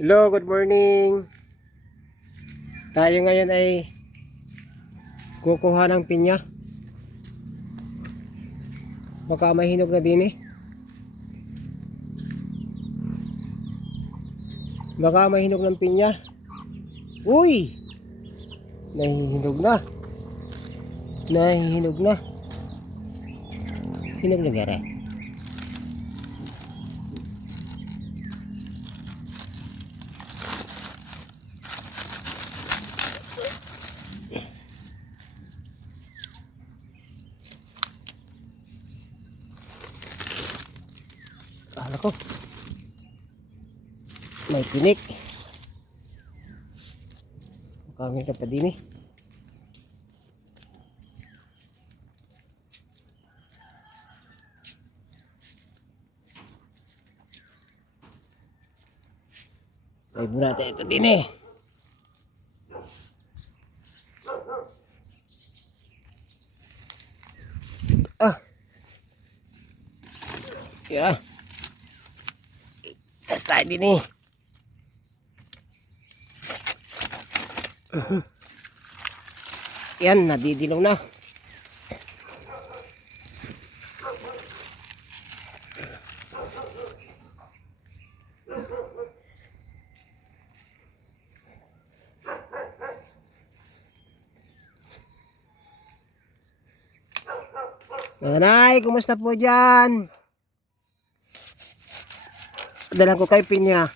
Hello, good morning. Tayo ngayon ay kukuha ng pinya. Baka may hinog na din eh. Baka may hinog ng pinya. Uy! Nahihinog na. Nahihinog na. Hinog na gare. Kala ko may tinik. Kami na pa din eh. Ay muna tayo ito din eh. Yeah. Tes tayo din eh. Yan, nadidilaw na. Nanay, kumusta po dyan? Dalang ko kay pinya.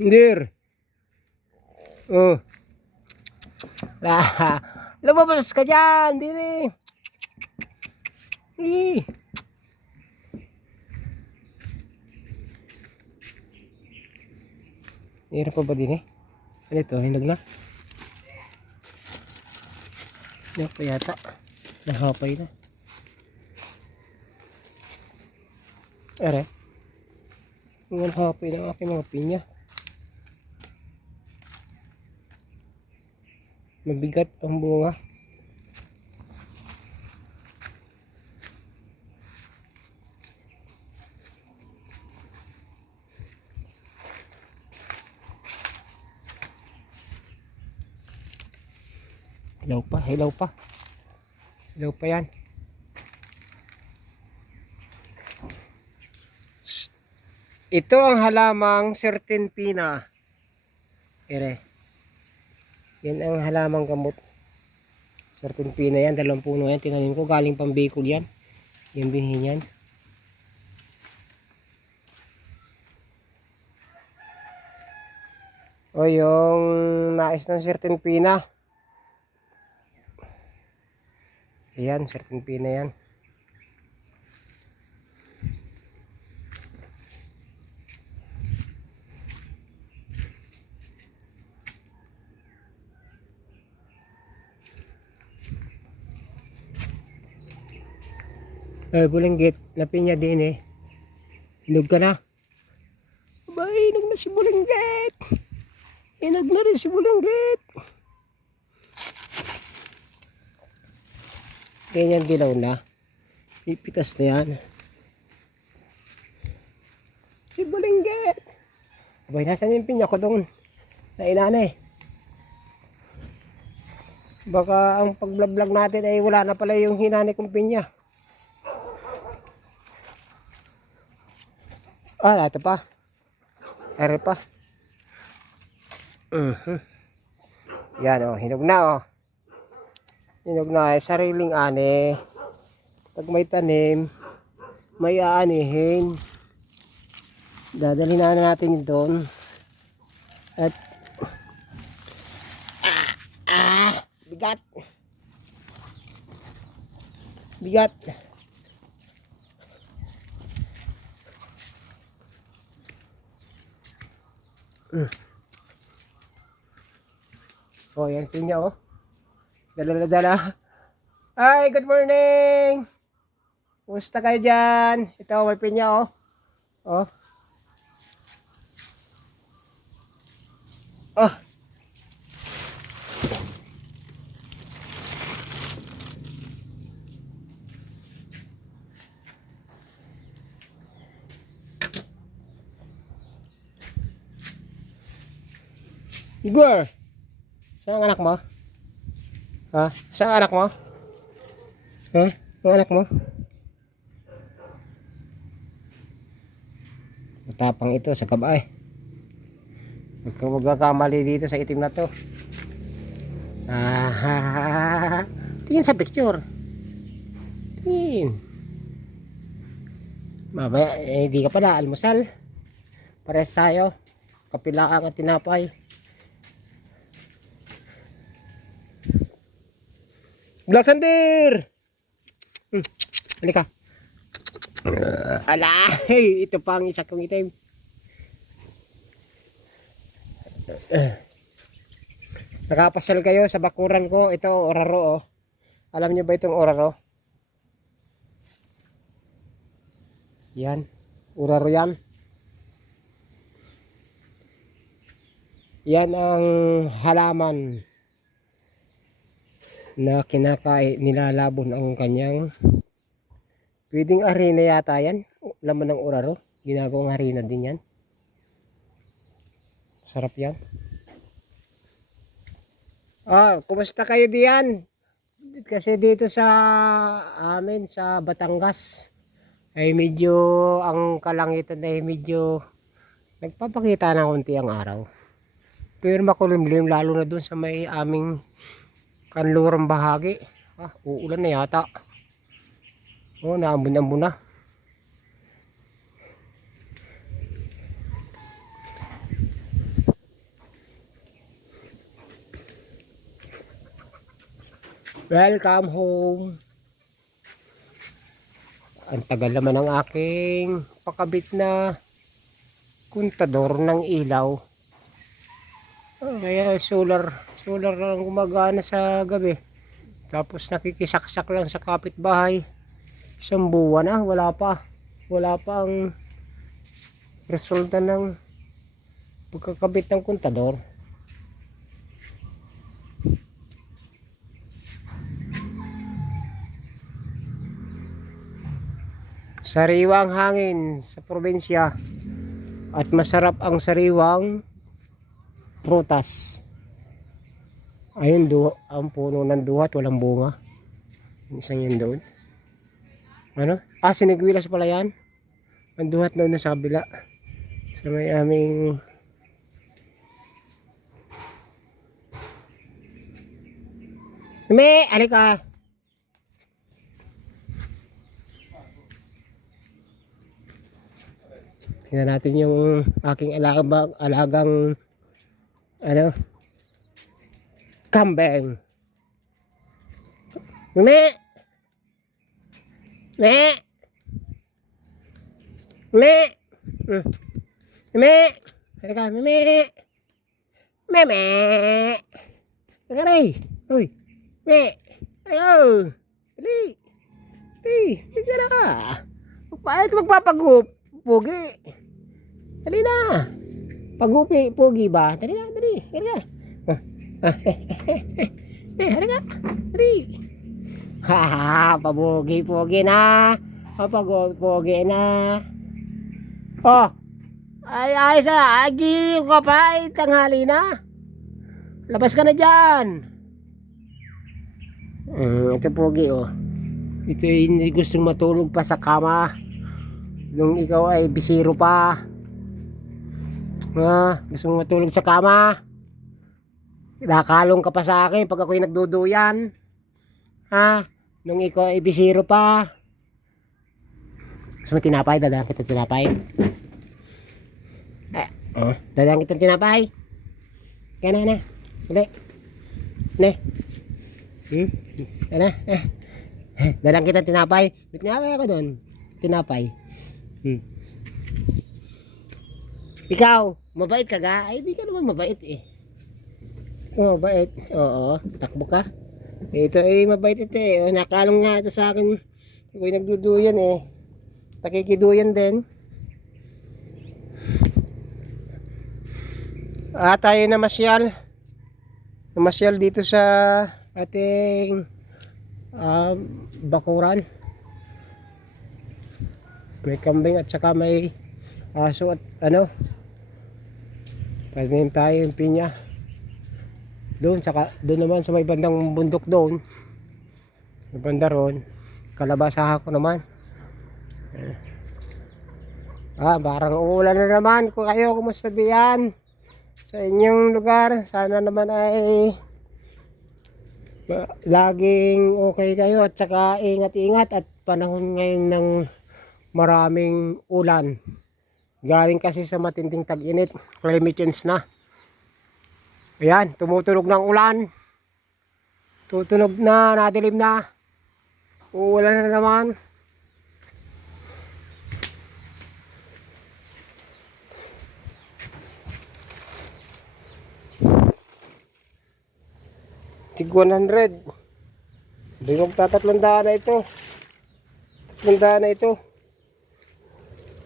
Hindir. Oh. Lah, lumabas ka dyan, dini. Eh. Hirap pa ba din eh? Ano ito? Hinog na? Hinog pa yata. Nahapay na. Ere. Nahapay na ang aking mga pinya. Mabigat ang bunga. Hilaw pa, hilaw pa. Hilaw pa yan. Ito ang halamang serpentina. Ere. Yan ang halamang gamot. Serpentina yan, 2 puno yan. Tinanim ko, galing pang Bicol yan. Yan binhin yan. O yung nais ng serpentina. Ayan, serpentina yan. Bulinggit, napinya din eh. Hinog ka na. Aba, hinog na si bulinggit. Hinog na rin si bulinggit. Ganyan dilaw na. Ipitas na yan. Si bulinggit. Abay, nasan yung pinya ko doon? Nainana eh. Baka ang pagblablag natin ay wala na pala yung hinani kong pinya. Ah, ito pa. Ere pa. Yan oh, hinog na oh. Hinog na, sariling ani. Pag may tanim, may aanihin. Dadalhin na natin yun doon. At bigat. Bigat. Oh, yan pinya oh. Dala. Hi, good morning. Kumusta kayo dyan? Ito, may pinya oh. Oh. Oh. Igor. Saan ang anak mo? Ha? Saan ang anak mo? Ha? Ang anak mo? Matapang ito sa kabay. Magkakamali dito sa itim na to. Ah, tingin sa picture. Tingin. Mamaya, hindi ka pala almusal. Pares tayo. Kapilaan at tinapay. Black Sander! Halika. Alay! Ito pa ang isa kong itim. Nakapasyal kayo sa bakuran ko. Ito, oraro oh. Alam niyo ba itong oraro? Yan. Oraro yan. Yan ang halaman na nilalabon ang kanyang pwedeng harina yata yan. Laman ng oraro. Ginagawang harina din yan. Sarap yan. Kumusta kayo diyan? Kasi dito sa amin sa Batangas ay medyo ang kalangitan ay medyo nagpapakita ng konti ang araw. Pero makulimlim lalo na dun sa may aming kanlurang bahagi. Uulan na yata. Naambun-ambun na. Welcome home. Ang tagal naman ng aking pakabit na kontador ng ilaw. Kaya solar lang gumagana sa gabi. Tapos nakikisaksak lang sa kapitbahay. Isang buwan na, wala pa ang resulta ng pagkakabit ng kontador. Sariwang hangin sa probinsya at masarap ang sariwang prutas. Ayun, ang puno ng duhat walang bunga. Isang yun doon. Ano? Sinigwilas pala yan. Ang duhat doon sa kabila. Sa may aming alika. Tingnan natin yung aking alagang kambing. Me. Halika, me. Halika rin. Uy. Me. Halika. Dali. Halika na. Magpapagup. Pogi. Dali na. Pogi ba? Dali na, dali. Halika. Halika. Dali. Pabugi na. Papagogi na. Ay sa agi ka pa, tanghali na. Labas ka na dyan. Ito pogi oh. Ito hindi gustong matulog pa sa kama. Nung ikaw ay bisiro pa. Gusto mong matulog sa kama. Nakalong ka pa sa akin pag ako'y nagduduyan. Nung ikaw ay bisiro pa. Gusto mo tinapay? Dadaan kita tinapay. Dadaan kita tinapay. Kaya na. Uli. Ne. Kaya na. Dadaan kita tinapay. Tinapay ako doon. Tinapay. Ikaw, mabait ka ga? Ay, di ka naman mabait eh. Ikaw mabait. Oo, takbo ka. Ito ay mabait ito eh. O, nakalong nga ito sa akin. Ako'y nagduduyan eh. Nakikiduyan din. Tayo na masyal. Namasyal dito sa ating bakuran. May kambing at saka may aso at ano. Pwede tayo yung pinya. Doon, saka doon naman sa may bandang bundok doon. May banda ron. Kalabasahan ko naman. Parang uulan na naman. Kung kayo, kumusta diyan? Sa inyong lugar, sana naman ay laging okay kayo at saka ingat-ingat at panahon ngayon ng maraming ulan. Galing kasi sa matinding tag-init, climate change na. Ayan, tumutunog ng ulan. Tutunog na, nadilim na. Uulan na naman. Tig 100. Hindi magtatatlong daan na ito. Tatlong daan na ito.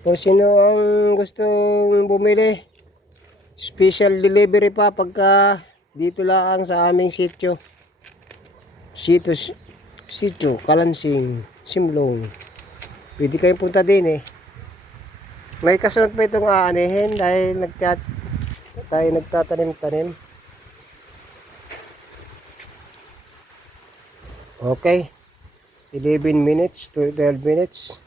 Kung sino ang gustong bumili, special delivery pa pagka dito lang sa aming sitio. Sitio, Kalansing, Simlong. Pwede kayong punta din eh. May kasunod pa itong aanihin dahil tayo nagtatanim-tanim. Okay. 11 minutes to 12 minutes.